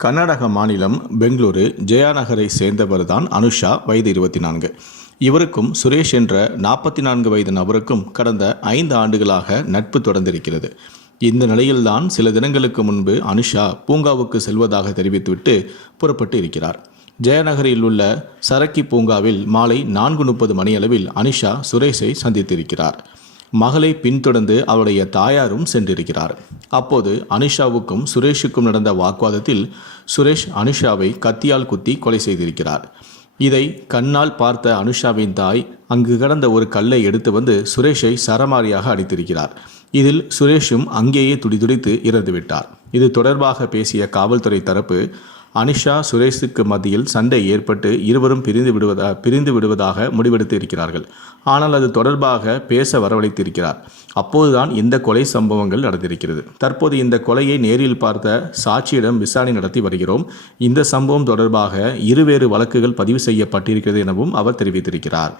கர்நாடக மாநிலம் பெங்களூரு ஜெயாநகரை சேர்ந்தவர் சேர்ந்தவர்தான் அனுஷா வயது இருபத்தி நான்கு இவருக்கும் சுரேஷ் என்ற நாற்பத்தி நான்கு வயது நபருக்கும் கடந்த ஐந்து ஆண்டுகளாக நட்பு தொடர்ந்திருக்கிறது. இந்த நிலையில்தான் சில தினங்களுக்கு முன்பு அனுஷா பூங்காவுக்கு செல்வதாக தெரிவித்துவிட்டு புறப்பட்டு இருக்கிறார். ஜெயநகரில் உள்ள சரக்கி பூங்காவில் மாலை நான்கு முப்பது மணியளவில் அனுஷா சுரேஷை சந்தித்திருக்கிறார். மகளை பின்தொடர்ந்து அவருடைய தாயாரும் சென்றிருக்கிறார். அப்போது அனுஷாவுக்கும் சுரேஷுக்கும் நடந்த வாக்குவாதத்தில் சுரேஷ் அனுஷாவை கத்தியால் குத்தி கொலை செய்திருக்கிறார். இதை கண்ணால் பார்த்த அனுஷாவின் தாய் அங்கு கிடந்த ஒரு கல்லை எடுத்து வந்து சுரேஷை சரமாரியாக அடித்திருக்கிறார். இதில் சுரேஷும் அங்கேயே துடிதுடித்து இறந்துவிட்டார். இது தொடர்பாக பேசிய காவல்துறை தரப்பு அனிஷா சுரேஷுக்கு மத்தியில் சண்டை ஏற்பட்டு இருவரும் பிரிந்து விடுவதா பிரிந்து விடுவதாக முடிவெடுத்து இருக்கிறார்கள். ஆனால் அது தொடர்பாக பேச வரவழைத்திருக்கிறார். அப்போதுதான் இந்த கொலை சம்பவங்கள் நடந்திருக்கிறது. தற்போது இந்த கொலையை நேரில் பார்த்த சாட்சியிடம் விசாரணை நடத்தி வருகிறோம். இந்த சம்பவம் தொடர்பாக இருவேறு வழக்குகள் பதிவு செய்யப்பட்டிருக்கிறது எனவும் அவர் தெரிவித்திருக்கிறார்.